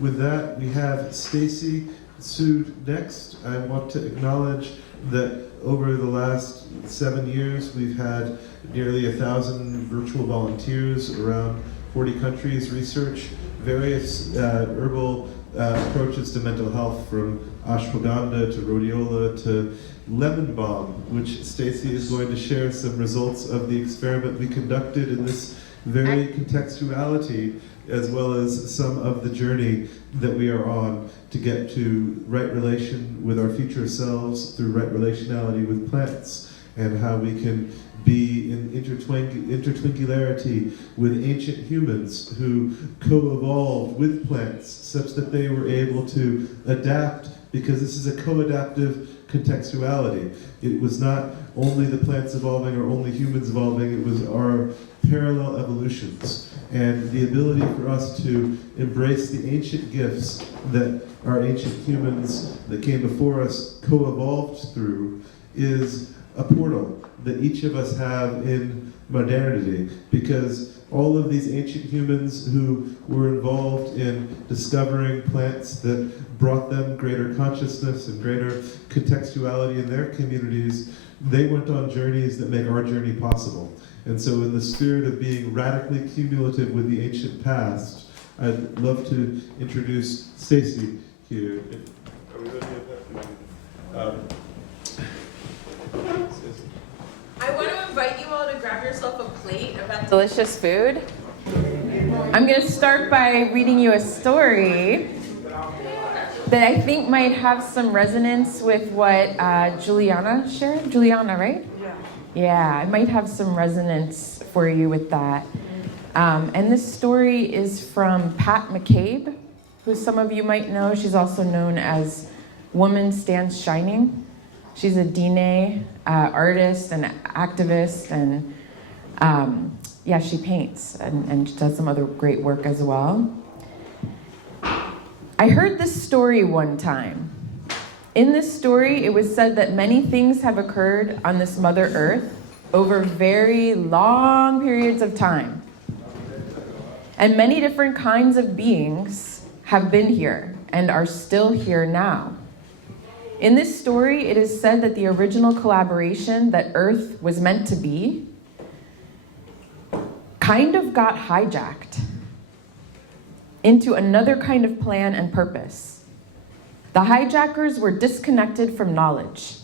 with that, we have Stacey Sude next. I want to acknowledge that over the last 7 years, we've had nearly 1,000 virtual volunteers around 40 countries research various herbal approaches to mental health, from ashwagandha to rhodiola to lemon balm, which Stacey is going to share some results of the experiment we conducted in this very contextuality, as well as some of the journey that we are on to get to right relation with our future selves through right relationality with plants, and how we can be in intertwincularity with ancient humans who co-evolved with plants such that they were able to adapt, because this is a co-adaptive contextuality. It was not only the plants evolving or only humans evolving, it was our parallel evolutions. And the ability for us to embrace the ancient gifts that our ancient humans that came before us co-evolved through is a portal that each of us have in modernity, because all of these ancient humans who were involved in discovering plants that brought them greater consciousness and greater contextuality in their communities, they went on journeys that make our journey possible. And so in the spirit of being radically cumulative with the ancient past, I'd love to introduce Stacey here. Are we ready? I want to invite you all to grab yourself a plate of that delicious food. I'm going to start by reading you a story that I think might have some resonance with what Juliana shared. Juliana, right? Yeah, I might have some resonance for you with that. And this story is from Pat McCabe, who some of you might know. She's also known as Woman Stands Shining. She's a Diné artist and activist, and yeah, she paints and she does some other great work as well. I heard this story one time. In this story, it was said that many things have occurred on this Mother Earth over very long periods of time. And many different kinds of beings have been here and are still here now. In this story, it is said that the original collaboration that Earth was meant to be kind of got hijacked into another kind of plan and purpose. The hijackers were disconnected from knowledge.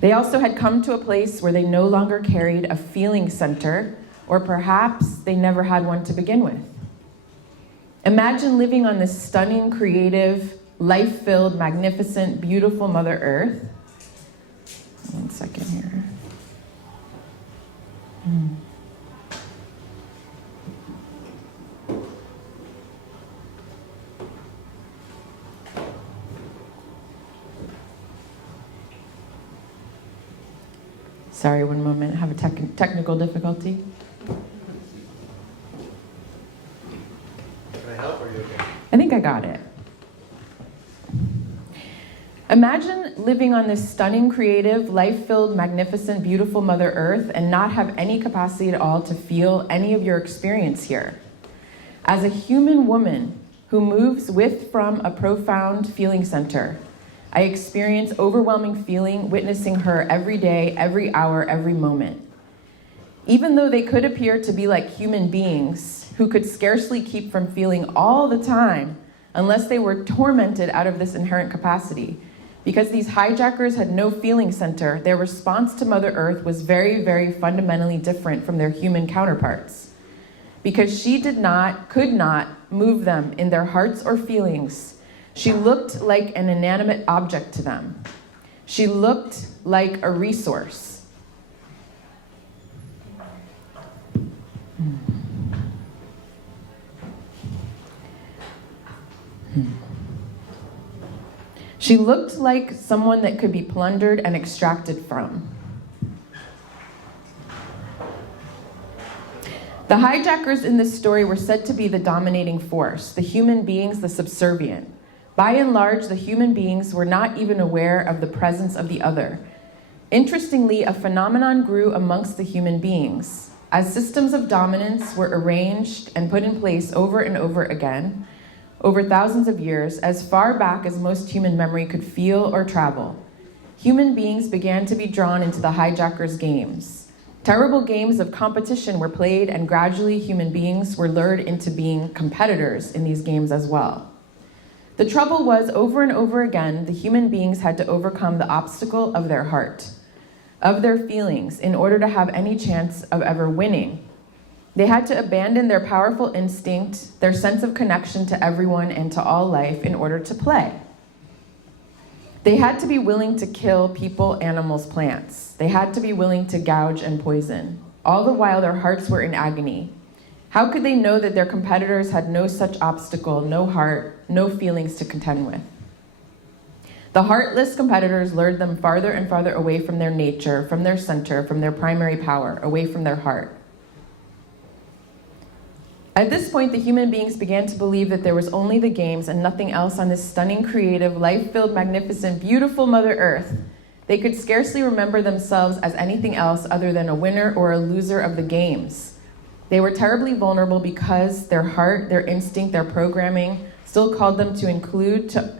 They also had come to a place where they no longer carried a feeling center, or perhaps they never had one to begin with. Imagine living on this stunning, creative, life-filled, magnificent, beautiful Mother Earth. 1 second here. Sorry, one moment. I have a technical difficulty. Can I help, or are you okay? I think I got it. Imagine living on this stunning, creative, life-filled, magnificent, beautiful Mother Earth and not have any capacity at all to feel any of your experience here. As a human woman who moves from a profound feeling center, I experience overwhelming feeling witnessing her every day, every hour, every moment. Even though they could appear to be like human beings who could scarcely keep from feeling all the time unless they were tormented out of this inherent capacity. Because these hijackers had no feeling center, their response to Mother Earth was very, very fundamentally different from their human counterparts. Because she could not move them in their hearts or feelings. She looked like an inanimate object to them. She looked like a resource. She looked like someone that could be plundered and extracted from. The hijackers in this story were said to be the dominating force, the human beings, the subservient. By and large, the human beings were not even aware of the presence of the other. Interestingly, a phenomenon grew amongst the human beings. As systems of dominance were arranged and put in place over and over again, over thousands of years, as far back as most human memory could feel or travel. Human beings began to be drawn into the hijackers' games. Terrible games of competition were played, and gradually human beings were lured into being competitors in these games as well. The trouble was, over and over again, the human beings had to overcome the obstacle of their heart, of their feelings, in order to have any chance of ever winning. They had to abandon their powerful instinct, their sense of connection to everyone and to all life in order to play. They had to be willing to kill people, animals, plants. They had to be willing to gouge and poison. All the while, their hearts were in agony. How could they know that their competitors had no such obstacle, no heart, no feelings to contend with? The heartless competitors lured them farther and farther away from their nature, from their center, from their primary power, away from their heart. At this point, the human beings began to believe that there was only the games and nothing else on this stunning, creative, life-filled, magnificent, beautiful Mother Earth. They could scarcely remember themselves as anything else other than a winner or a loser of the games. They were terribly vulnerable because their heart, their instinct, their programming still called them to include, to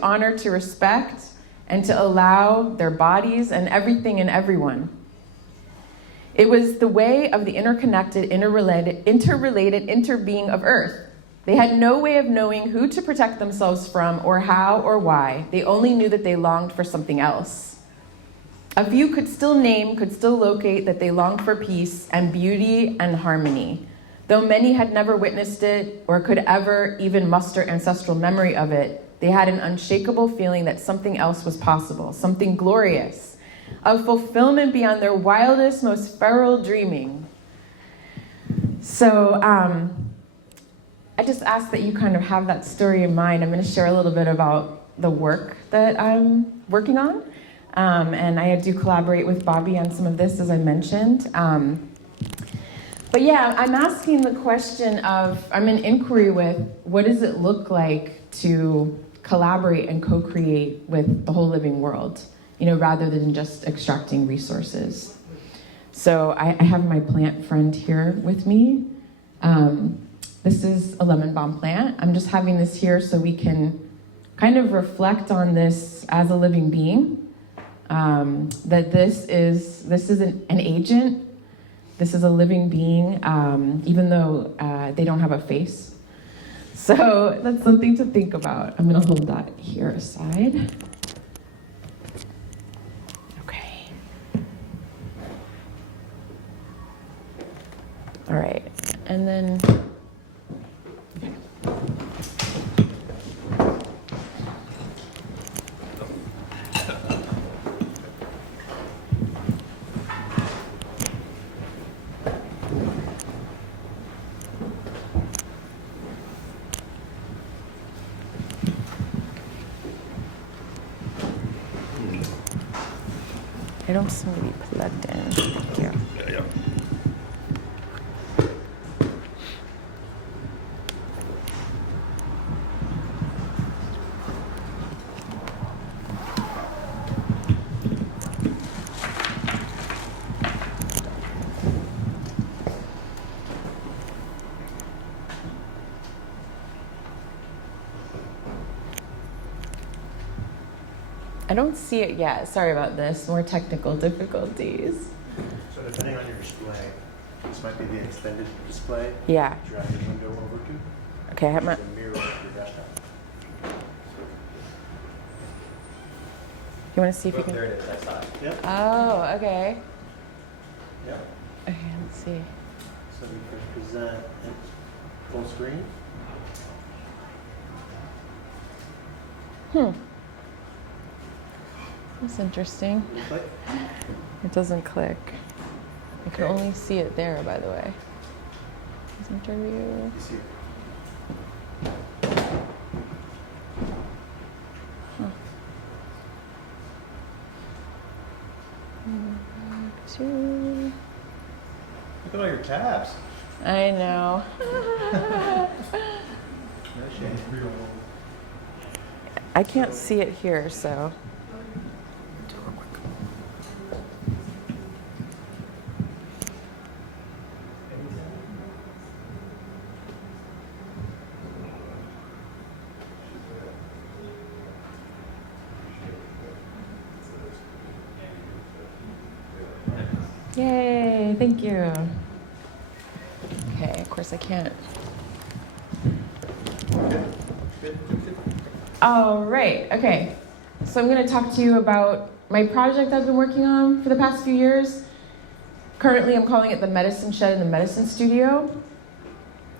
honor, to respect, and to allow their bodies and everything and everyone. It was the way of the interconnected, interrelated interbeing of Earth. They had no way of knowing who to protect themselves from or how or why. They only knew that they longed for something else. A few could still locate that they longed for peace and beauty and harmony. Though many had never witnessed it or could ever even muster ancestral memory of it, they had an unshakable feeling that something else was possible, something glorious, of fulfillment beyond their wildest, most feral dreaming. So I just ask that you kind of have that story in mind. I'm going to share a little bit about the work that I'm working on. And I do collaborate with Bobby on some of this, as I mentioned. But yeah, I'm asking the question of, I'm in inquiry with, what does it look like to collaborate and co-create with the whole living world? Rather than just extracting resources. So I have my plant friend here with me. This is a lemon balm plant. I'm just having this here so we can kind of reflect on this as a living being. That this is an agent. This is a living being, even though they don't have a face. So that's something to think about. I'm gonna hold that here aside. All right, and then, okay. I don't seem to be plugged in. Thank you. Yeah. I don't see it yet. Sorry about this. More technical difficulties. So depending on your display, this might be the extended display. Yeah. Drag your window over to. Okay, I have my. The mirror of your desktop. You want to see if you can? There it is. I saw it. Yep. Oh, okay. Yep. Okay, let's see. So we can present in full screen. That's interesting. Click. It doesn't click. I can Okay. only see it there, by the way. This interview. You see it. Two. Look at all your tabs. I know. I can't see it here, so. Yay, thank you. Okay, of course I can't. All right, okay. So I'm gonna talk to you about my project I've been working on for the past few years. Currently, I'm calling it the Medicine Shed and the Medicine Studio.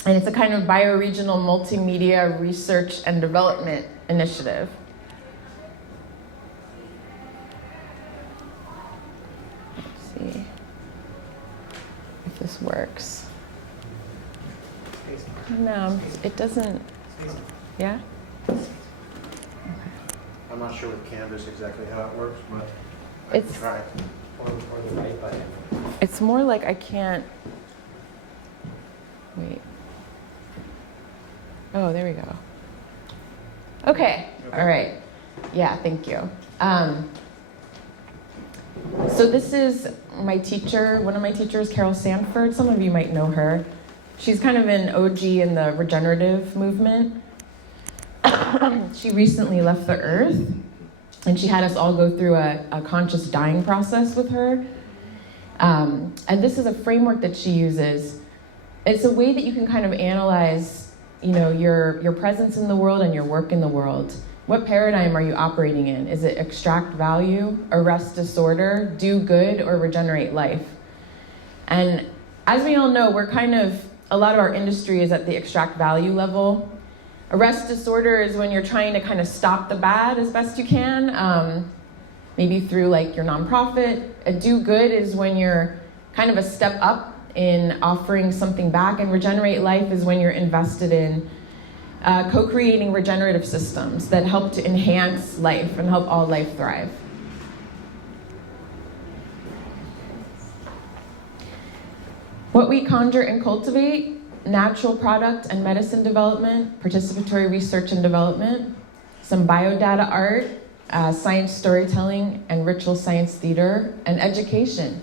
And it's a kind of bioregional multimedia research and development initiative. Let's see if this works. No, it doesn't. Yeah? I'm not sure with Canvas exactly how it works, but I can It's- try. Or the right button. It's more like I can't. Wait. Oh, there we go. Okay. All right. Yeah, thank you. So this is my teacher, one of my teachers, Carol Sanford. Some of you might know her. She's kind of an OG in the regenerative movement. She recently left the earth, and she had us all go through a conscious dying process with her. And this is a framework that she uses. It's a way that you can kind of analyze, your presence in the world and your work in the world. What paradigm are you operating in? Is it extract value, arrest disorder, do good, or regenerate life? And as we all know, a lot of our industry is at the extract value level. Arrest disorder is when you're trying to kind of stop the bad as best you can, maybe through like your nonprofit. A do good is when you're kind of a step up in offering something back, and regenerate life is when you're invested in co-creating regenerative systems that help to enhance life and help all life thrive. What we conjure and cultivate: natural product and medicine development, participatory research and development, some biodata art, science storytelling, and ritual science theater, and education.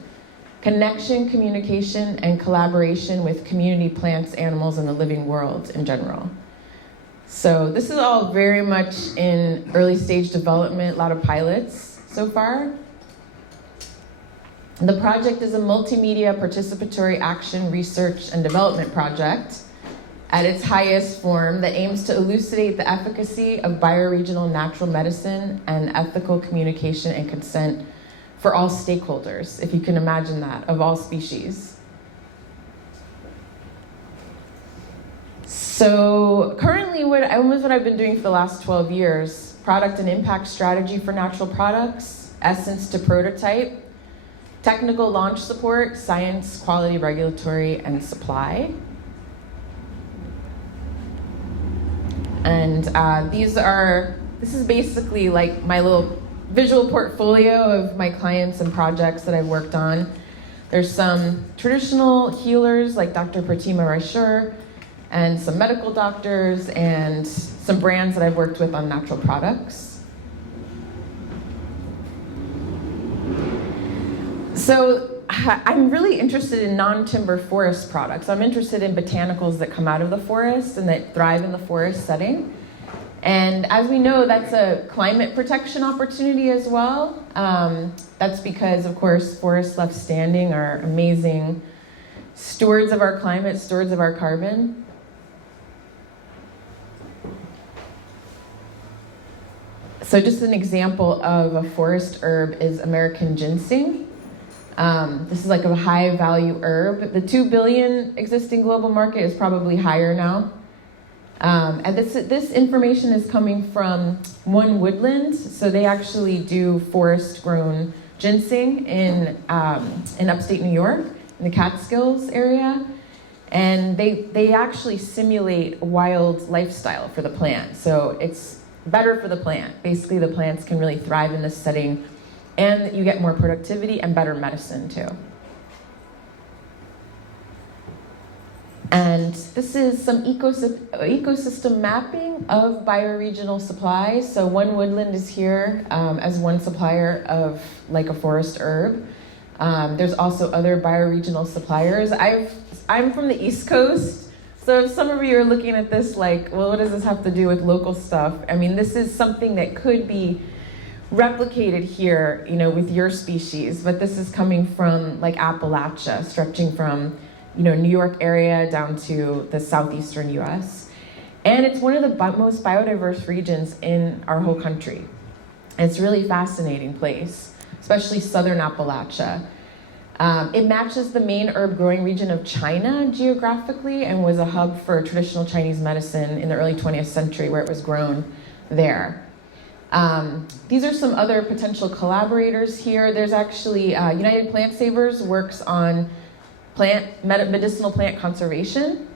Connection, communication, and collaboration with community, plants, animals, and the living world in general. So this is all very much in early stage development, a lot of pilots so far. The project is a multimedia participatory action, research, and development project at its highest form that aims to elucidate the efficacy of bioregional natural medicine and ethical communication and consent for all stakeholders, if you can imagine that, of all species. So currently what I've been doing for the last 12 years: product and impact strategy for natural products, essence to prototype, technical launch support, science, quality, regulatory, and supply. And this is basically like my little visual portfolio of my clients and projects that I've worked on. There's some traditional healers like Dr. Pratima Raishur, and some medical doctors, and some brands that I've worked with on natural products. So I'm really interested in non-timber forest products. I'm interested in botanicals that come out of the forest and that thrive in the forest setting. And as we know, that's a climate protection opportunity as well. That's because, of course, forests left standing are amazing stewards of our climate, stewards of our carbon. So just an example of a forest herb is American ginseng. This is like a high value herb. The 2 billion existing global market is probably higher now. And this information is coming from One Woodland. So they actually do forest grown ginseng in upstate New York, in the Catskills area. And they actually simulate a wild lifestyle for the plant. So it's better for the plant. Basically, the plants can really thrive in this setting, and you get more productivity and better medicine too. And this is some ecosystem mapping of bioregional supplies. So One Woodland is here as one supplier of like a forest herb. There's also other bioregional suppliers. I'm from the East Coast. So if some of you are looking at this like, well, what does this have to do with local stuff? I mean, this is something that could be replicated here, with your species, but this is coming from like Appalachia, stretching from, New York area down to the southeastern US. And it's one of the most biodiverse regions in our whole country. It's a really fascinating place, especially southern Appalachia. It matches the main herb growing region of China geographically and was a hub for traditional Chinese medicine in the early 20th century where it was grown there. These are some other potential collaborators here. There's actually United Plant Savers works on medicinal plant conservation,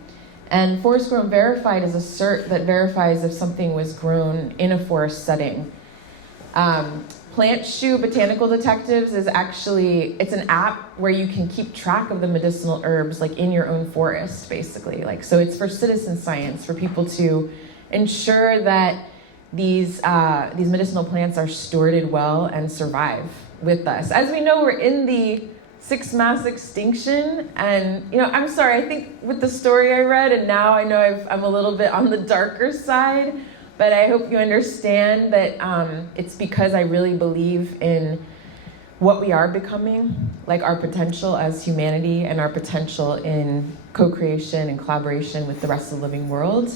and Forest Grown Verified is a cert that verifies if something was grown in a forest setting. Plant Shoe Botanical Detectives is actually, it's an app where you can keep track of the medicinal herbs like in your own forest, basically. So it's for citizen science, for people to ensure that these medicinal plants are stewarded well and survive with us. As we know, we're in the sixth mass extinction, and I'm sorry, I think with the story I read, and now I know I'm a little bit on the darker side, but I hope you understand that it's because I really believe in what we are becoming, like our potential as humanity and our potential in co-creation and collaboration with the rest of the living world.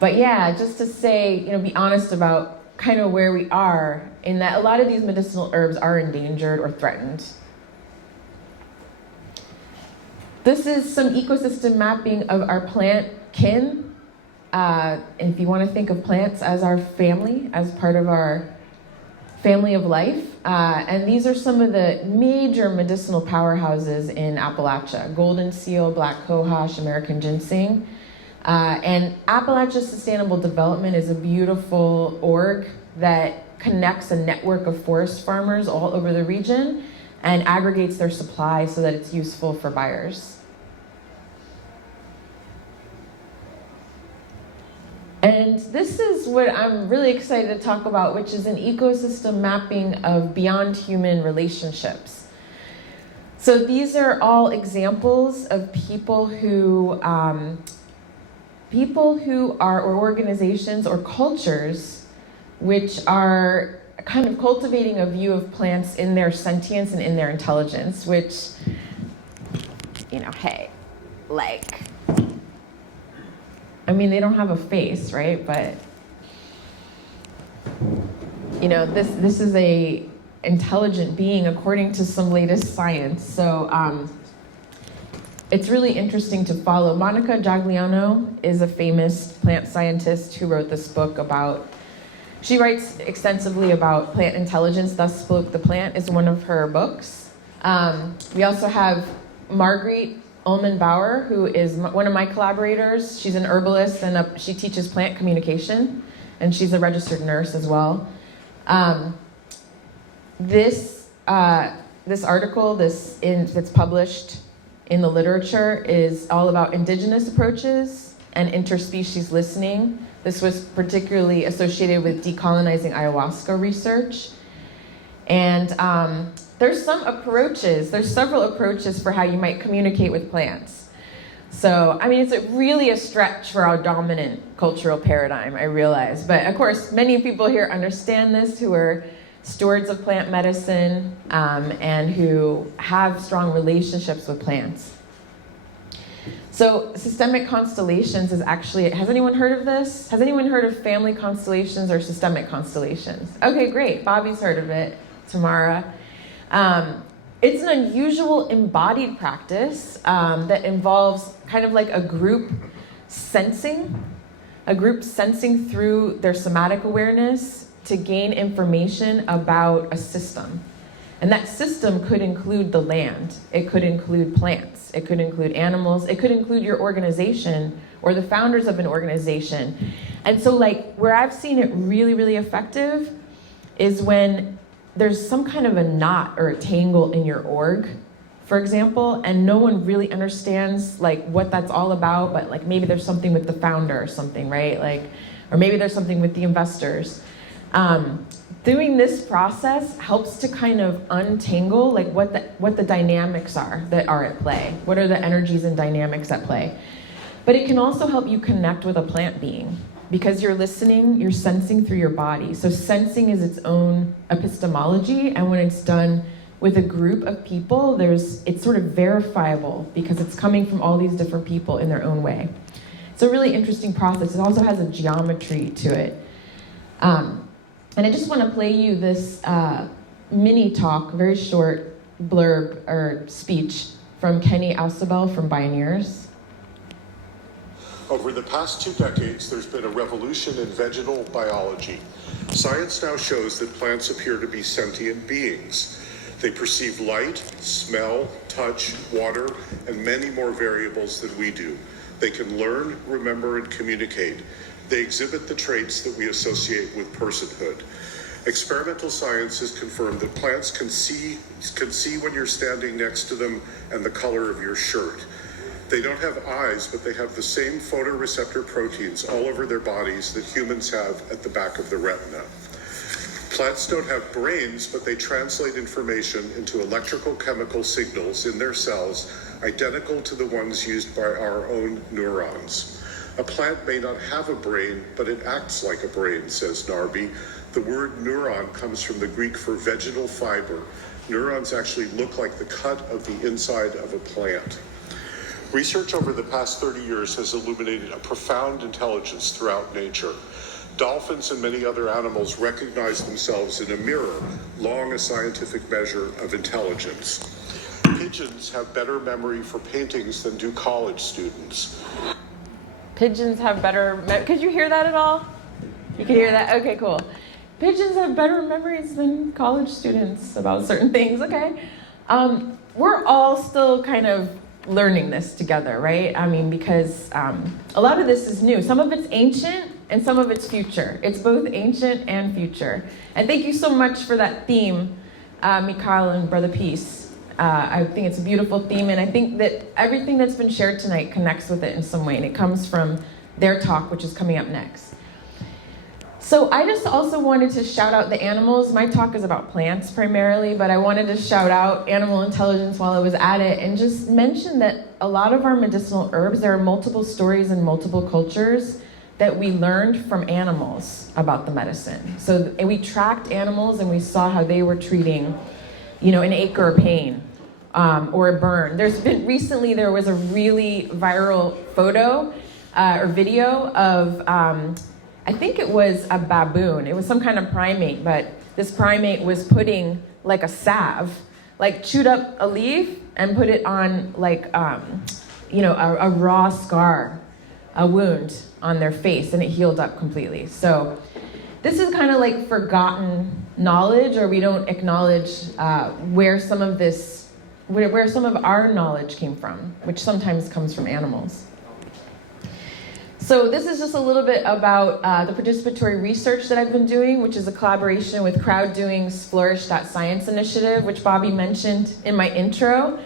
But yeah, just to say, be honest about kind of where we are in that a lot of these medicinal herbs are endangered or threatened. This is some ecosystem mapping of our plant kin. If you want to think of plants as our family, as part of our family of life. And these are some of the major medicinal powerhouses in Appalachia: golden seal, black cohosh, American ginseng. And Appalachia Sustainable Development is a beautiful org that connects a network of forest farmers all over the region and aggregates their supply so that it's useful for buyers. And this is what I'm really excited to talk about, which is an ecosystem mapping of beyond human relationships. So these are all examples of people who are, or organizations or cultures, which are kind of cultivating a view of plants in their sentience and in their intelligence, which, hey, they don't have a face, right? But, this is a intelligent being according to some latest science. So, it's really interesting to follow. Monica Giagliano is a famous plant scientist who wrote this book she writes extensively about plant intelligence. Thus Spoke the Plant is one of her books. We also have Marguerite Ullman Bauer, who is one of my collaborators. She's an herbalist and she teaches plant communication, and she's a registered nurse as well. This article that's published in the literature is all about indigenous approaches and interspecies listening. This was particularly associated with decolonizing ayahuasca research. And there's several approaches for how you might communicate with plants. So, it's really a stretch for our dominant cultural paradigm, I realize. But of course, many people here understand this, who are stewards of plant medicine and who have strong relationships with plants. So systemic constellations is actually, has anyone heard of this? Has anyone heard of family constellations or systemic constellations? Okay, great. Bobby's heard of it. Tamara. It's an unusual embodied practice that involves kind of like a group sensing through their somatic awareness to gain information about a system. And that system could include the land, it could include plants, it could include animals, it could include your organization or the founders of an organization. And so where I've seen it really, really effective is when there's some kind of a knot or a tangle in your org, for example, and no one really understands what that's all about, but maybe there's something with the founder or something, right? Or maybe there's something with the investors. Doing this process helps to kind of untangle what the dynamics are that are at play. What are the energies and dynamics at play? But it can also help you connect with a plant being, Because you're listening, you're sensing through your body. So sensing is its own epistemology, and when it's done with a group of people, it's sort of verifiable because it's coming from all these different people in their own way. It's a really interesting process. It also has a geometry to it. And I just want to play you this mini talk, very short blurb or speech from Kenny Ausubel from Bioneers. Over the past 2 decades, there's been a revolution in vegetal biology. Science now shows that plants appear to be sentient beings. They perceive light, smell, touch, water, and many more variables than we do. They can learn, remember, and communicate. They exhibit the traits that we associate with personhood. Experimental science has confirmed that plants can see when you're standing next to them and the color of your shirt. They don't have eyes, but they have the same photoreceptor proteins all over their bodies that humans have at the back of the retina. Plants don't have brains, but they translate information into electrical chemical signals in their cells identical to the ones used by our own neurons. A plant may not have a brain, but it acts like a brain, says Narby. The word neuron comes from the Greek for vegetal fiber. Neurons actually look like the cut of the inside of a plant. Research over the past 30 years has illuminated a profound intelligence throughout nature. Dolphins and many other animals recognize themselves in a mirror, long a scientific measure of intelligence. Pigeons have better memory for paintings than do college students. Pigeons have better could you hear that at all? You can hear that? Okay, cool. Pigeons have better memories than college students about certain things. Okay. We're all still kind of learning this together, right? I mean, because a lot of this is new. Some of it's ancient and some of it's future. It's both ancient and future. And thank you so much for that theme, Mikhail and Brother Peace. I think it's a beautiful theme, and I think that everything that's been shared tonight connects with it in some way, and it comes from their talk, which is coming up next. So I just also wanted to shout out the animals. My talk is about plants primarily, but I wanted to shout out animal intelligence while I was at it and just mention that a lot of our medicinal herbs, there are multiple stories in multiple cultures that we learned from animals about the medicine. So we tracked animals and we saw how they were treating, an ache or a pain or a burn. Recently there was a really viral photo or video of, I think it was a baboon. It was some kind of primate, but this primate was putting like a salve, like chewed up a leaf and put it on like, a raw scar, a wound on their face, and it healed up completely. So this is kind of like forgotten knowledge, or we don't acknowledge where some of our knowledge came from, which sometimes comes from animals. So this is just a little bit about the participatory research that I've been doing, which is a collaboration with Crowddoing's Flourish.science initiative, which Bobby mentioned in my intro.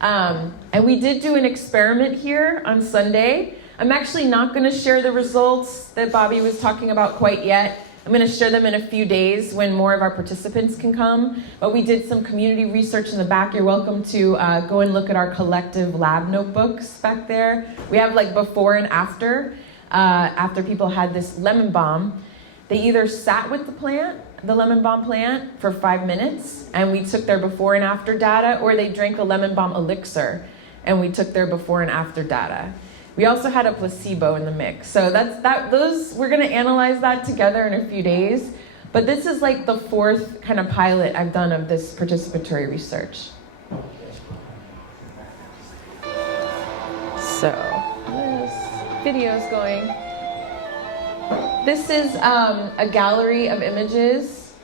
And we did do an experiment here on Sunday. I'm actually not going to share the results that Bobby was talking about quite yet. I'm going to share them in a few days when more of our participants can come. But we did some community research in the back. You're welcome to go and look at our collective lab notebooks back there. We have like before and after people had this lemon balm. They either sat with the lemon balm plant for 5 minutes, and we took their before and after data, or they drank a lemon balm elixir, and we took their before and after data. We also had a placebo in the mix. So we're gonna analyze that together in a few days. But this is like the 4th kind of pilot I've done of this participatory research. So, this video's going. This is a gallery of images.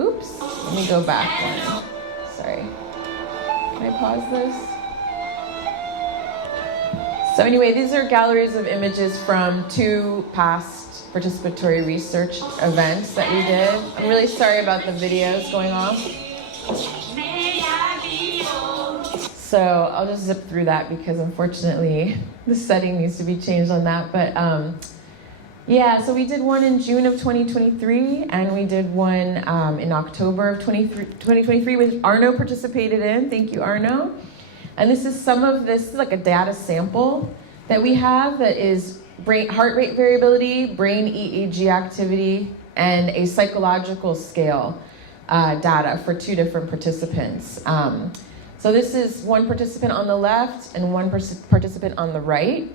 Oops, let me go back one. Sorry. Can I pause this? So anyway, these are galleries of images from 2 past participatory research events that we did. I'm really sorry about the videos going off. So I'll just zip through that because unfortunately the setting needs to be changed on that. But so we did one in June of 2023, and we did one in October of 2023, which Arno participated in. Thank you, Arno. And this is like a data sample that we have that is heart rate variability, brain EEG activity, and a psychological scale data for 2 different participants. So this is one participant on the left and one participant on the right.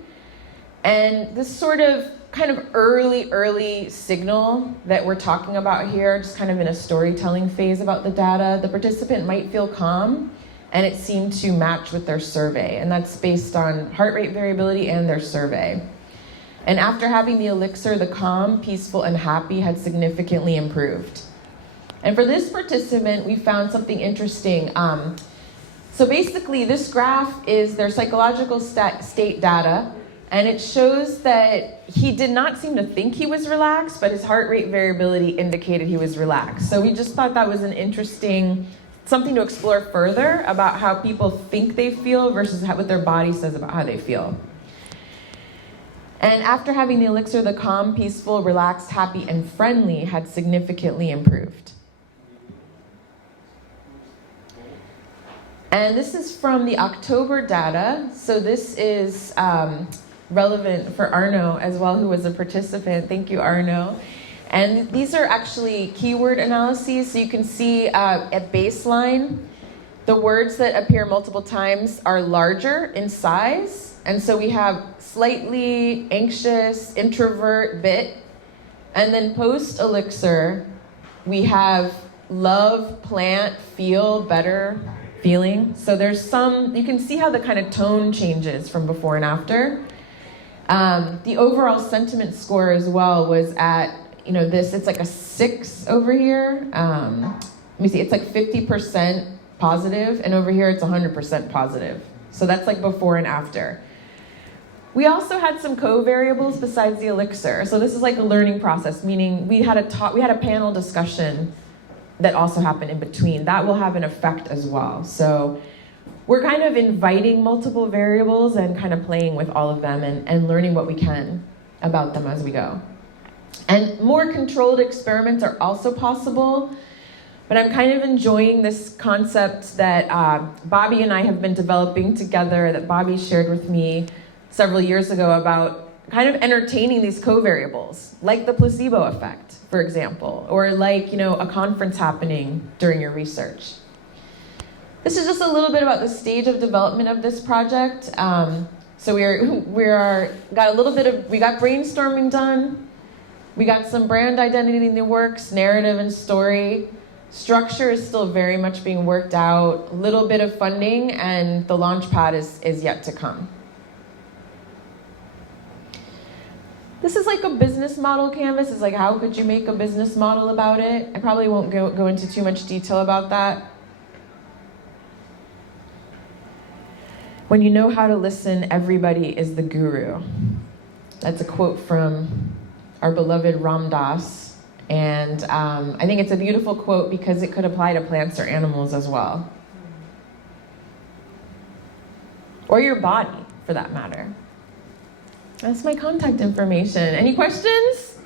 And this sort of kind of early signal that we're talking about here, just kind of in a storytelling phase about the data, the participant might feel calm, and it seemed to match with their survey. And that's based on heart rate variability and their survey. And after having the elixir, the calm, peaceful, and happy had significantly improved. And for this participant, we found something interesting. So basically, this graph is their psychological state data, and it shows that he did not seem to think he was relaxed, but his heart rate variability indicated he was relaxed. So we just thought that was an interesting, something to explore further about how people think they feel versus what their body says about how they feel. And after having the elixir, the calm, peaceful, relaxed, happy, and friendly had significantly improved. And this is from the October data. So this is relevant for Arno as well, who was a participant. Thank you, Arno. And these are actually keyword analyses. So you can see at baseline, the words that appear multiple times are larger in size. And so we have slightly anxious, introvert, bit. And then post elixir, we have love, plant, feel, better, feeling. So there's some, you can see how the kind of tone changes from before and after. The overall sentiment score as well was at, this, it's like a 6 over here. Let me see, it's like 50% positive, and over here it's 100% positive. So that's like before and after. We also had some co-variables besides the elixir. So this is like a learning process, meaning we had a panel discussion that also happened in between. That will have an effect as well. So we're kind of inviting multiple variables and kind of playing with all of them and learning what we can about them as we go. And more controlled experiments are also possible, but I'm kind of enjoying this concept that Bobby and I have been developing together, that Bobby shared with me several years ago, about kind of entertaining these co-variables, like the placebo effect, for example, or like, a conference happening during your research. This is just a little bit about the stage of development of this project. So we got brainstorming done. We got some brand identity in the works, narrative and story. Structure is still very much being worked out. A little bit of funding, and the launch pad is yet to come. This is like a business model canvas. It's like, how could you make a business model about it? I probably won't go into too much detail about that. When you know how to listen, everybody is the guru. That's a quote from our beloved Ram Dass. And I think it's a beautiful quote because it could apply to plants or animals as well. Or your body, for that matter. That's my contact information. Any questions?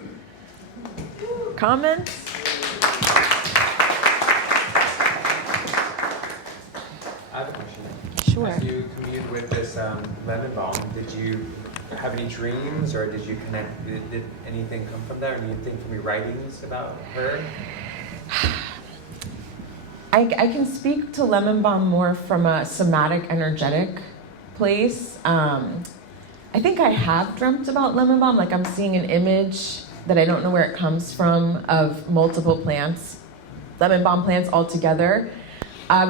Comments? I have a question. Sure. As you communed with this lemon balm, did you have any dreams, or did you connect? Did anything come from that, or anything from your writings about her? I can speak to lemon balm more from a somatic, energetic place. I think I have dreamt about lemon balm, like I'm seeing an image that I don't know where it comes from of multiple plants, lemon balm plants all together.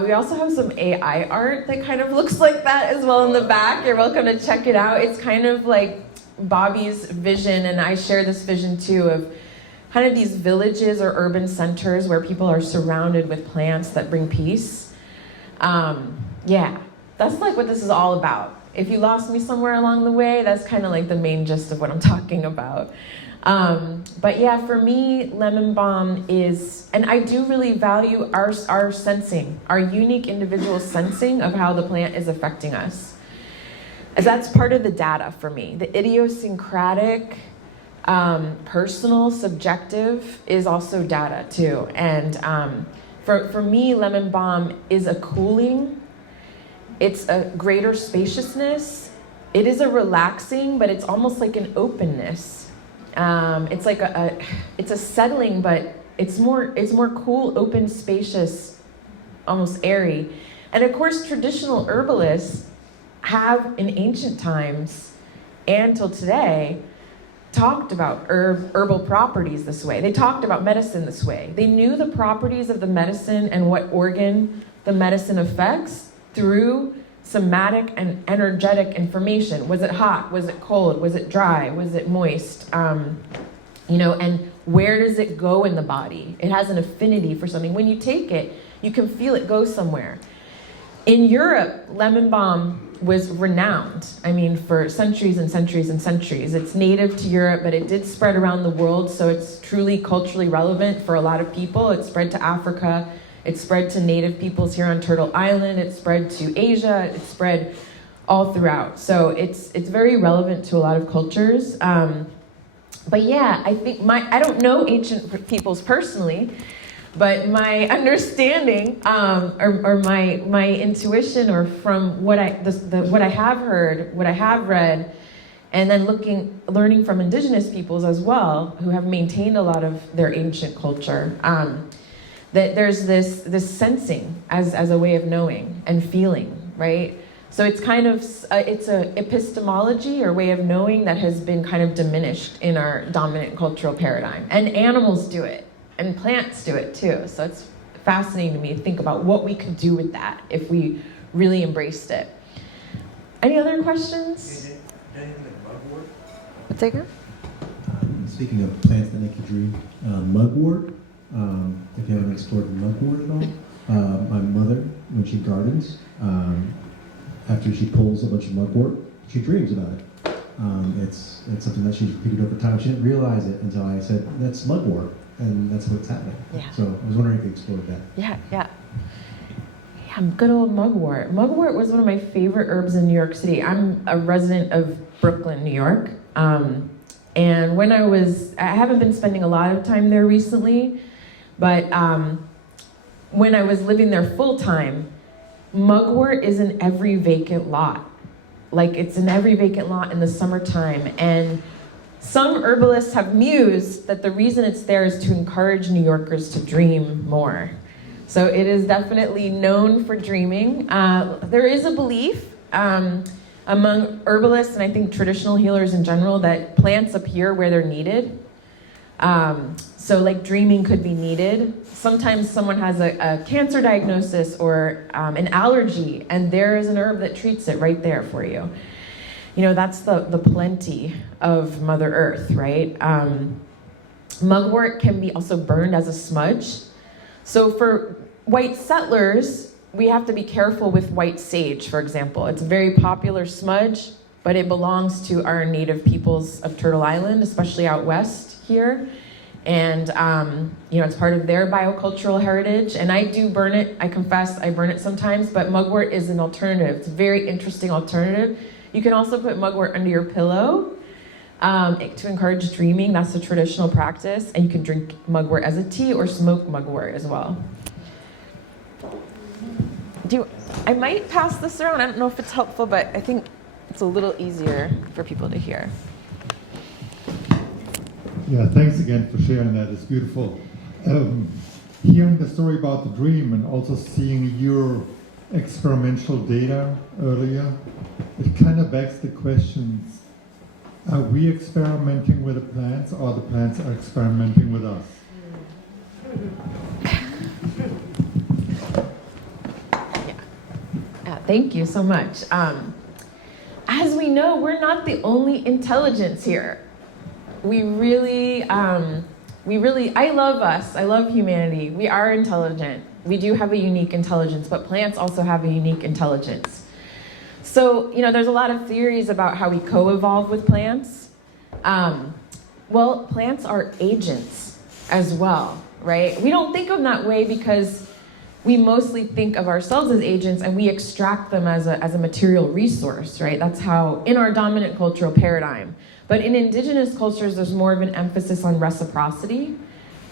We also have some AI art that kind of looks like that as well in the back. You're welcome to check it out. It's kind of like Bobby's vision, and I share this vision too, of kind of these villages or urban centers where people are surrounded with plants that bring peace. Yeah, that's like what this is all about. If you lost me somewhere along the way, that's kind of like the main gist of what I'm talking about. But yeah, for me, lemon balm is, and I do really value our sensing, our unique individual sensing of how the plant is affecting us. As that's part of the data for me. The idiosyncratic, personal, subjective is also data too. And for me, lemon balm is a cooling. It's a greater spaciousness, it is a relaxing, but it's almost like an openness. It's like it's a settling, but it's more cool, open, spacious, almost airy. And of course, traditional herbalists have in ancient times and till today talked about herbal properties this way. They talked about medicine this way. They knew the properties of the medicine and what organ the medicine affects through somatic and energetic information. Was it hot? Was it cold? Was it dry? Was it moist? And where does it go in the body? It has an affinity for something. When you take it, you can feel it go somewhere. In Europe, lemon balm was renowned, for centuries and centuries and centuries. It's native to Europe, but it did spread around the world, so it's truly culturally relevant for a lot of people. It spread to Africa, it spread to native peoples here on Turtle Island, it spread to Asia, it spread all throughout. So it's very relevant to a lot of cultures. But yeah, I think I don't know ancient peoples personally, but my understanding, or my intuition, or from what what I have heard, what I have read, and then learning from indigenous peoples as well, who have maintained a lot of their ancient culture, that there's this sensing as a way of knowing and feeling, right? So it's kind of it's a epistemology or way of knowing that has been kind of diminished in our dominant cultural paradigm, and animals do it. And plants do it too. So it's fascinating to me to think about what we could do with that if we really embraced it. Any other questions? Anything like mugwort? What's that again? Speaking of plants that make you dream, mugwort. If you haven't explored mugwort at all, my mother, when she gardens, after she pulls a bunch of mugwort, she dreams about it. It's something that she's repeated over time. She didn't realize it until I said, "That's mugwort." And that's what's happening. Yeah. So I was wondering if you explored that. Yeah, good old mugwort. Mugwort was one of my favorite herbs in New York City. I'm a resident of Brooklyn, New York. And when I haven't been spending a lot of time there recently, but when I was living there full time, mugwort is in every vacant lot. Like, it's in every vacant lot in the summertime. And some herbalists have mused that the reason it's there is to encourage New Yorkers to dream more. So it is definitely known for dreaming. There is a belief among herbalists, and I think traditional healers in general, that plants appear where they're needed. So like dreaming could be needed. Sometimes someone has a cancer diagnosis or an allergy, and there is an herb that treats it right there for you. That's the plenty of Mother Earth, right? Mugwort can be also burned as a smudge. So for white settlers, we have to be careful with white sage, for example. It's a very popular smudge, but it belongs to our native peoples of Turtle Island, especially out west here. And, it's part of their biocultural heritage. And I do burn it. I confess, I burn it sometimes, but mugwort is an alternative. It's a very interesting alternative. You can also put mugwort under your pillow to encourage dreaming. That's the traditional practice. And you can drink mugwort as a tea or smoke mugwort as well. I might pass this around. I don't know if it's helpful, but I think it's a little easier for people to hear. Yeah, thanks again for sharing that. It's beautiful. Hearing the story about the dream and also seeing your experimental data earlier, it kind of begs the questions, are we experimenting with the plants or the plants are experimenting with us? Yeah, thank you so much. As we know, we're not the only intelligence here. I love us. I love humanity. We are intelligent. We do have a unique intelligence, but plants also have a unique intelligence. So, there's a lot of theories about how we co-evolve with plants. Well, plants are agents as well, right? We don't think of them that way because we mostly think of ourselves as agents and we extract them as a material resource, right? That's how, in our dominant cultural paradigm. But in indigenous cultures, there's more of an emphasis on reciprocity,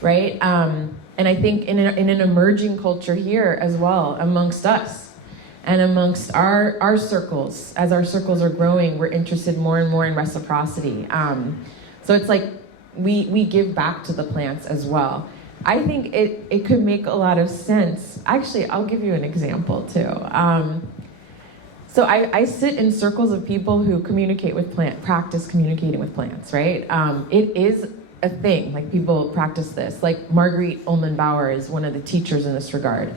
right? And I think in an emerging culture here as well, amongst us, And amongst our circles, as our circles are growing, we're interested more and more in reciprocity. So it's like we give back to the plants as well. I think it could make a lot of sense. Actually, I'll give you an example too. So I sit in circles of people who communicate with practice communicating with plants, right? It is a thing, like people practice this. Like Marguerite Ullman Bauer is one of the teachers in this regard.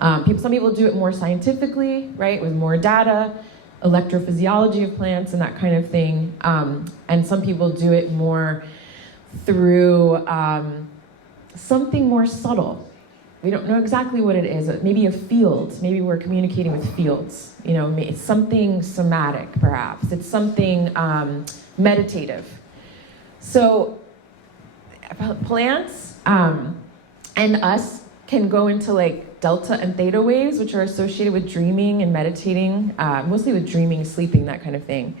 Some people do it more scientifically, right, with more data, electrophysiology of plants and that kind of thing. And some people do it more through something more subtle. We don't know exactly what it is. Maybe a field. Maybe we're communicating with fields. You know, it's something somatic, perhaps. It's something meditative. So, about plants and us can go into like delta and theta waves, which are associated with dreaming and meditating, mostly with dreaming, sleeping, that kind of thing.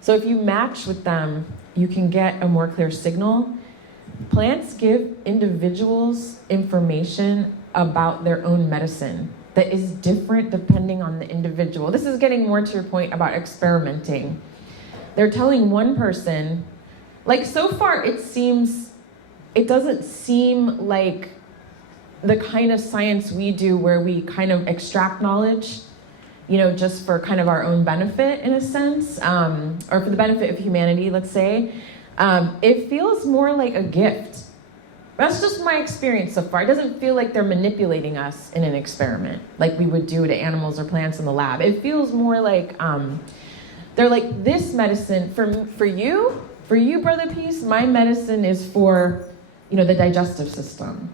So if you match with them, you can get a more clear signal. Plants give individuals information about their own medicine that is different depending on the individual. This is getting more to your point about experimenting. They're telling one person, like so far it doesn't seem like the kind of science we do where we kind of extract knowledge, you know, just for kind of our own benefit in a sense, or for the benefit of humanity, let's say. It feels more like a gift. That's just my experience so far. It doesn't feel like they're manipulating us in an experiment like we would do to animals or plants in the lab. It feels more like they're like, this medicine, for you, Brother Peace, my medicine is for, you know, the digestive system.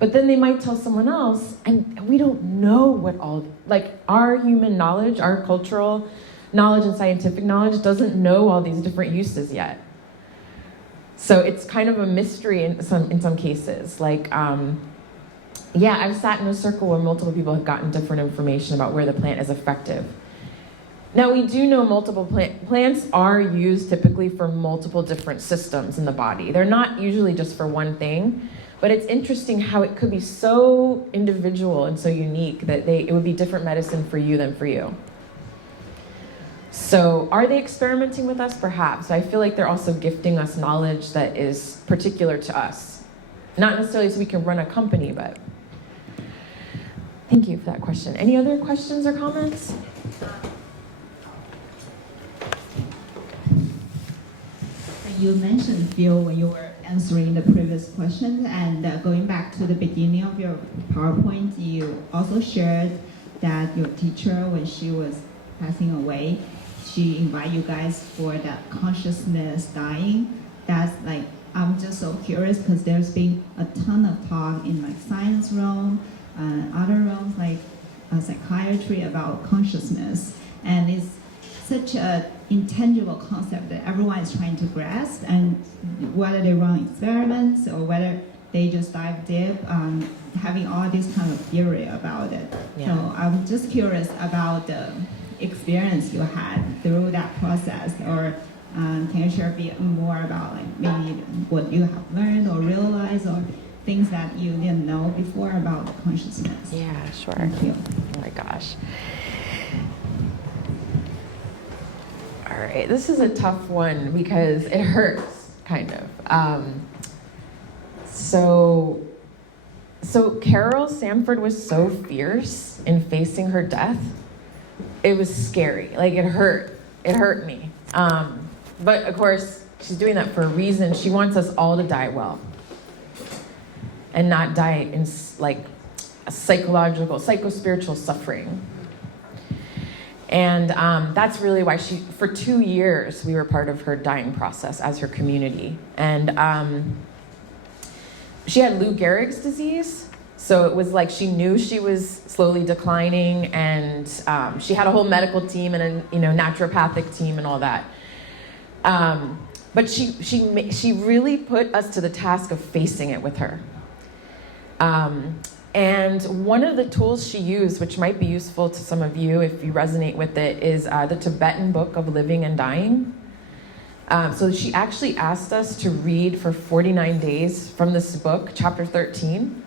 But then they might tell someone else, and we don't know what all, like our human knowledge, our cultural knowledge and scientific knowledge doesn't know all these different uses yet. So it's kind of a mystery in some cases. Like, yeah, I've sat in a circle where multiple people have gotten different information about where the plant is effective. Now, we do know multiple plants are used typically for multiple different systems in the body. They're not usually just for one thing, but it's interesting how it could be so individual and so unique that it would be different medicine for you than for you. So are they experimenting with us? Perhaps. I feel like they're also gifting us knowledge that is particular to us. Not necessarily so we can run a company, but thank you for that question. Any other questions or comments? You mentioned, Phil, when you were answering the previous question, and going back to the beginning of your PowerPoint, you also shared that your teacher, when she was passing away, she invited you guys for that consciousness dying. That's like, I'm just so curious because there's been a ton of talk in like science realm and other realms like psychiatry about consciousness, and it's such a intangible concept that everyone is trying to grasp, and whether they run experiments or whether they just dive deep, having all this kind of theory about it. Yeah. So I'm just curious about the experience you had through that process, or can you share a bit more about like maybe what you have learned or realized, or things that you didn't know before about consciousness? Yeah, sure. Thank you. Oh my gosh. All right, this is a tough one because it hurts, kind of. So Carol Sanford was so fierce in facing her death. It was scary. Like, it hurt. It hurt me. But of course, she's doing that for a reason. She wants us all to die well and not die in like a psychological, psycho-spiritual suffering. And that's really why for 2 years, we were part of her dying process as her community. And she had Lou Gehrig's disease. So it was like she knew she was slowly declining, and she had a whole medical team and a naturopathic team and all that. But she really put us to the task of facing it with her. And one of the tools she used, which might be useful to some of you if you resonate with it, is the Tibetan Book of Living and Dying. So she actually asked us to read for 49 days from this book, chapter 13.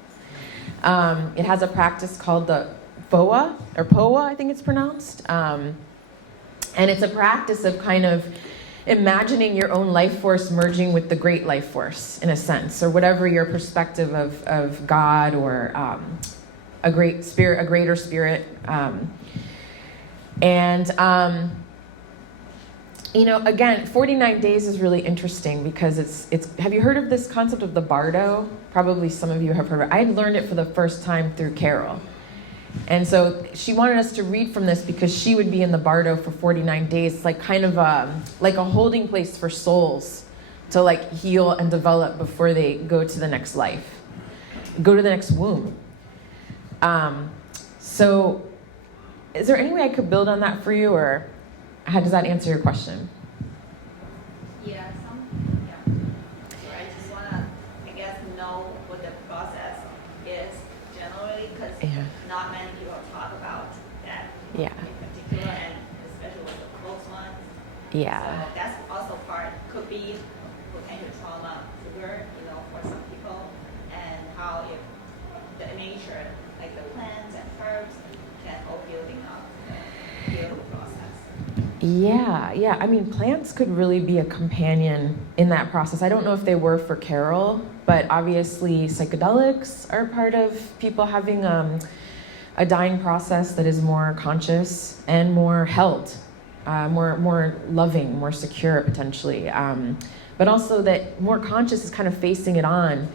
It has a practice called the FOA, or POA, I think it's pronounced. And it's a practice of kind of imagining your own life force merging with the great life force, in a sense, or whatever your perspective of God or a great spirit, a greater spirit. You know, again, 49 days is really interesting because it's. Have you heard of this concept of the bardo? Probably some of you have heard of it. I had learned it for the first time through Carol. And so she wanted us to read from this because she would be in the bardo for 49 days. It's like kind of like a holding place for souls to like heal and develop before they go to the next life, go to the next womb. So is there any way I could build on that for you, or how does that answer your question? Yeah. So I just want to, I guess, know what the process is generally, because not many people talk about that in particular, and especially with the close ones. Yeah. So that's also part, could be potential trauma trigger, you know, for some people, and how if the nature, like the plants and herbs, can help building up the healing process. Yeah. I mean, plants could really be a companion in that process. I don't know if they were for Carol, but obviously psychedelics are part of people having a dying process that is more conscious and more held, more loving, more secure potentially. But also that more conscious is kind of facing it on.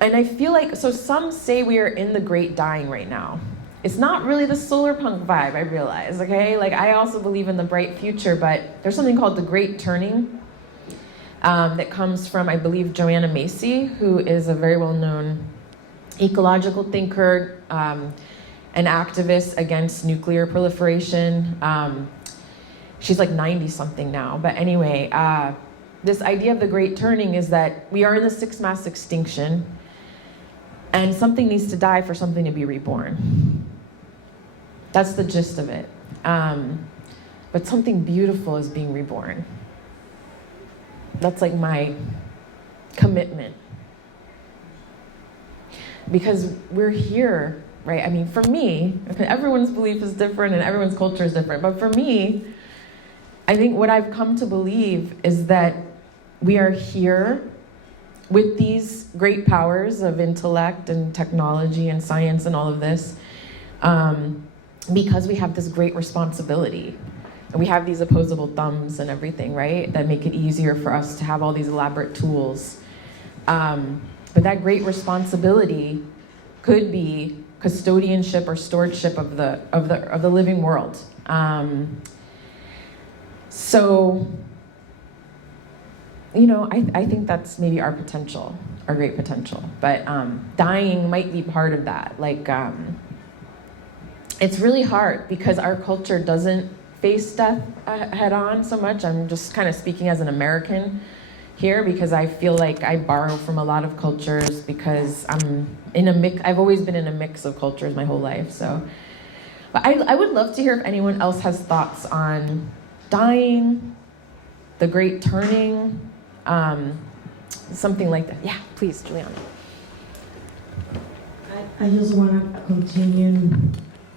And I feel like, so some say we are in the great dying right now. It's not really the solar punk vibe, I realize, okay? Like, I also believe in the bright future, but there's something called the Great Turning that comes from, I believe, Joanna Macy, who is a very well-known ecological thinker, an activist against nuclear proliferation. She's like 90-something now, but anyway, this idea of the Great Turning is that we are in the sixth mass extinction, and something needs to die for something to be reborn. That's the gist of it. But something beautiful is being reborn. That's like my commitment. Because we're here, right? I mean, for me, everyone's belief is different and everyone's culture is different. But for me, I think what I've come to believe is that we are here with these great powers of intellect and technology and science and all of this, because we have this great responsibility. And we have these opposable thumbs and everything, right? That make it easier for us to have all these elaborate tools. But that great responsibility could be custodianship or stewardship of the living world. So, you know, I think that's maybe our potential, our great potential. But dying might be part of that. Like, it's really hard because our culture doesn't face death head on so much. I'm just kind of speaking as an American here because I feel like I borrow from a lot of cultures because I'm in a mix. I've always been in a mix of cultures my whole life. So, but I would love to hear if anyone else has thoughts on dying, the great turning, something like that. Yeah, please, Juliana. I just want to continue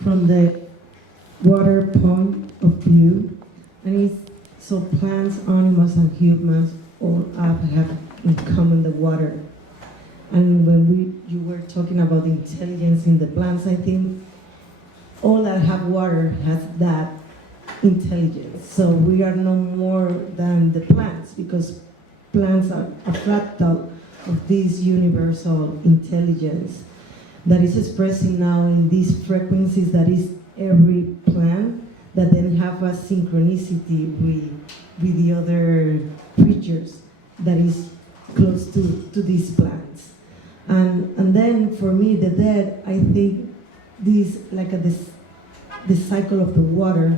from the water point of view, and it's so plants, animals, and humans all have in common the water. And when you were talking about the intelligence in the plants, I think all that have water has that intelligence. So we are no more than the plants because plants are a fractal of this universal intelligence that is expressing now in these frequencies that is every plant that then have a synchronicity with the other creatures that is close to these plants. And then for me, the dead, I think this like the cycle of the water,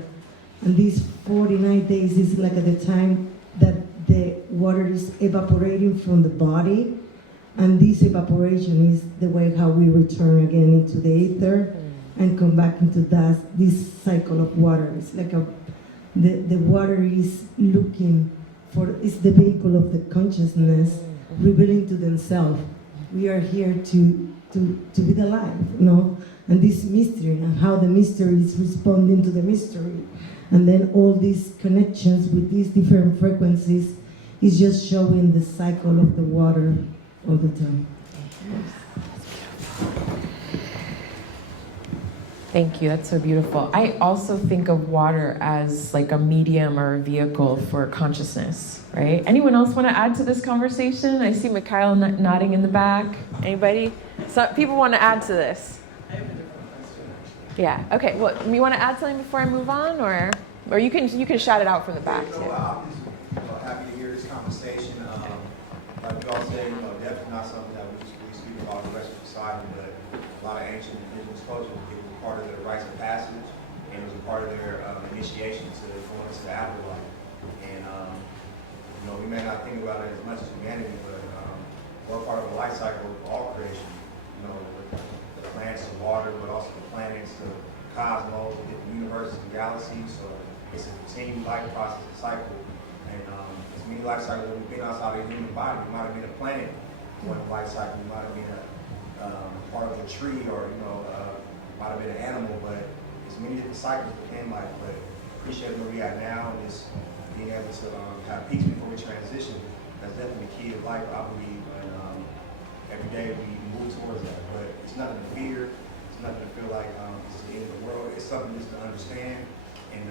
and these 49 days is like at the time that the water is evaporating from the body, and this evaporation is the way how we return again into the ether and come back into this cycle of water. It's like the water is looking for, it's the vehicle of the consciousness revealing to themselves. We are here to be alive, you know? and this mystery, and how the mystery is responding to the mystery. And then all these connections with these different frequencies is just showing the cycle of the water all the time. Thank you, that's so beautiful. I also think of water as like a medium or a vehicle for consciousness, right? Anyone else want to add to this conversation? I see Mikhail nodding in the back. Anybody? So people want to add to this? Yeah, okay, well, you want to add something before I move on, or you can shout it out from the back too. I'm just happy to hear this conversation. Like y'all said, definitely not something that we speak about the rest of society, but a lot of ancient indigenous cultures, it was part of their rites of passage, and it was a part of their initiation to going into the afterlife. And we may not think about it as much as humanity, but we're part of the life cycle of all creation. The plants, the water, but also the planets, the cosmos, the universes and galaxies. So it's a continued life process, a cycle. And it's many life cycles when we've been outside of the human body. We might have been a planet during the life cycle. We might have been a part of a tree, or might have been an animal. But it's many different cycles within life. But appreciate where we are now, and just being able to have peace before we transition. That's definitely the key of life, I believe. And every day we move towards that. But it's nothing to fear. It's nothing to feel like it's the end of the world. It's something just to understand and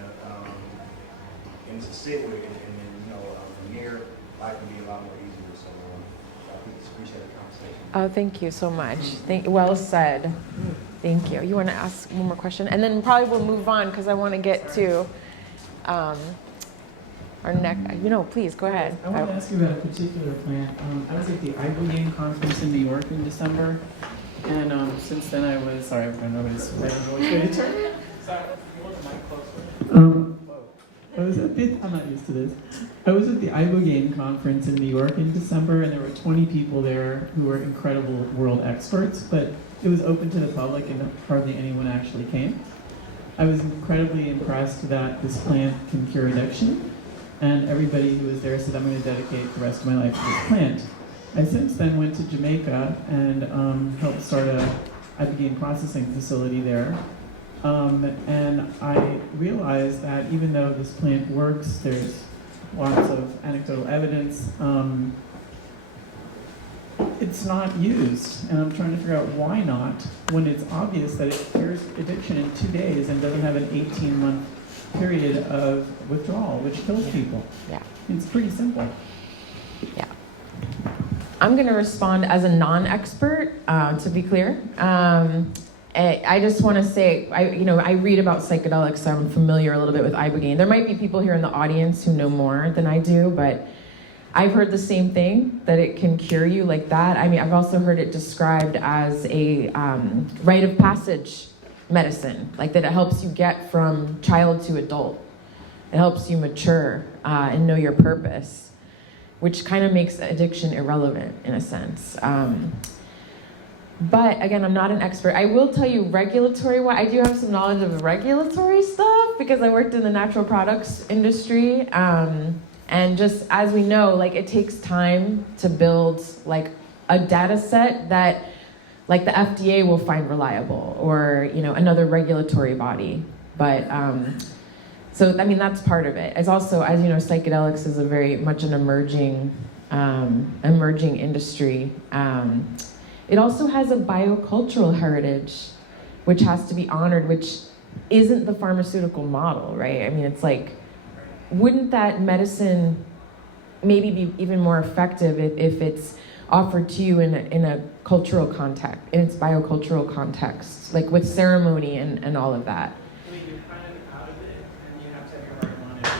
to sit with it. And then, from here, life can be a lot more easier. So I just appreciate the conversation. Oh, thank you so much. Well said. Thank you. You want to ask one more question? And then probably we'll move on, because I want to get to our next, please, go ahead. I want to ask you about a particular plant. I was at the Ibogaine conference in New York in December, and since then I was, sorry, I don't know which way to turn it. Sorry, you want the mic closer. I'm not used to this. I was at the Ibogaine conference in New York in December, and there were 20 people there who were incredible world experts, but it was open to the public and hardly anyone actually came. I was incredibly impressed that this plant can cure addiction. And everybody who was there said, I'm going to dedicate the rest of my life to this plant. I since then went to Jamaica and helped start a Ibogaine processing facility there. And I realized that even though this plant works, there's lots of anecdotal evidence, it's not used. And I'm trying to figure out why not, when it's obvious that it cures addiction in 2 days and doesn't have an 18-month period of withdrawal, which kills people. Yeah. It's pretty simple. Yeah. I'm going to respond as a non-expert, to be clear. I just want to say, I read about psychedelics, so I'm familiar a little bit with Ibogaine. There might be people here in the audience who know more than I do, but I've heard the same thing, that it can cure you like that. I mean, I've also heard it described as a rite of passage medicine, like that it helps you get from child to adult. It helps you mature and know your purpose, which kind of makes addiction irrelevant in a sense. But again, I'm not an expert. I will tell you regulatory-wise, I do have some knowledge of regulatory stuff because I worked in the natural products industry. And just as we know, like it takes time to build like a data set that like the FDA will find reliable, or another regulatory body. But so I mean that's part of it. It's also, as you know, psychedelics is a very much an emerging industry. It also has a biocultural heritage, which has to be honored, which isn't the pharmaceutical model, right? I mean, it's like, wouldn't that medicine maybe be even more effective if it's offered to you in a cultural context, in its biocultural context, like with ceremony and all of that? I mean, you're kind of out of it, and you have to have your heart monitor.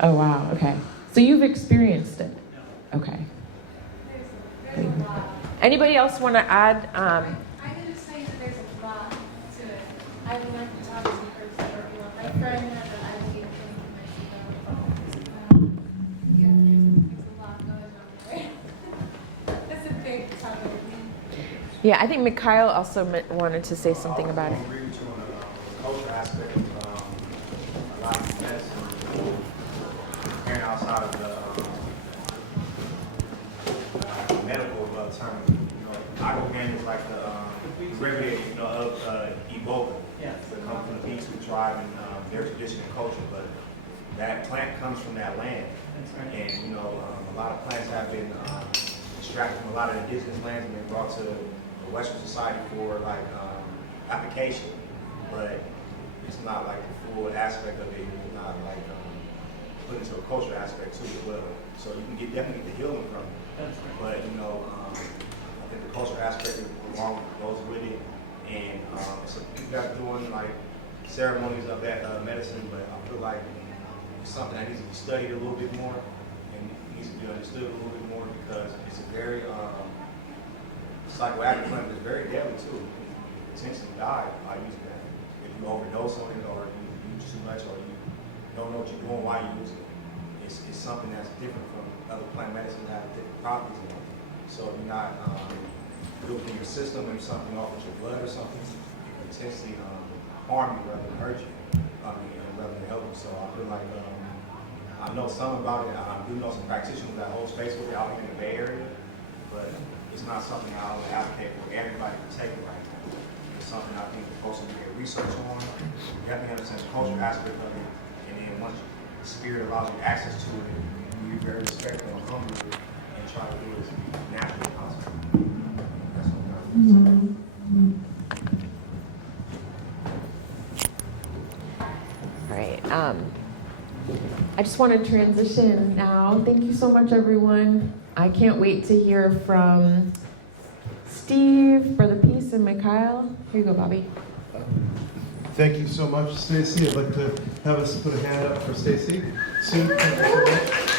Oh, wow, okay. So you've experienced it? No. Okay. Anybody else want to add? I'm going to say that there's a lot to it. I would like to talk to the person working on. My friend had an Ibogaine clinic in Mexico. There's a lot going on there. That's a big topic. Yeah, I think Mikhail also wanted to say something about it. I agree with you on the culture aspect of a lot of medicine, and outside of the medical term. Ibogaine is like the derivative, of Ebola. Yes. That come from the B2 tribe and their tradition and culture, but that plant comes from that land. That's right. And a lot of plants have been extracted from a lot of indigenous lands and been brought to the Western society for application, but it's not like the full aspect of it. It's not like put into a cultural aspect to it. Well, so you can definitely get the healing from it. That's right. But I think the cultural aspect along goes with it, and so people got doing like ceremonies of that medicine, but I feel like it's something that needs to be studied a little bit more and needs to be understood a little bit more because it's a very psychoactive plant, but it's very deadly too. You can potentially die by using that if you overdose on it or you use too much or you don't know what you're doing while you're using it. It's something that's different from other plant medicines that have different properties in it. So if you're not good in your system and something off with your blood or something, it can potentially harm you rather than hurt you. Rather than help you. So I feel like I know some about it. I do know some practitioners that hold space with it out here in the Bay Area, but it's not something I would advocate for everybody to take it right now. It's something I think we're supposed to get research on. You have to understand the cultural aspect of it, and then once the spirit allows you access to it, you're very respectful and humble and try to do it as naturally as possible. That's what I'm All right. I just want to transition now. Thank you so much, everyone. I can't wait to hear from Steve, Brother Peace, and Mikhail. Here you go, Bobby. Thank you so much, Stacey. I'd like to have us put a hand up for Stacey. Sude, thank you so much.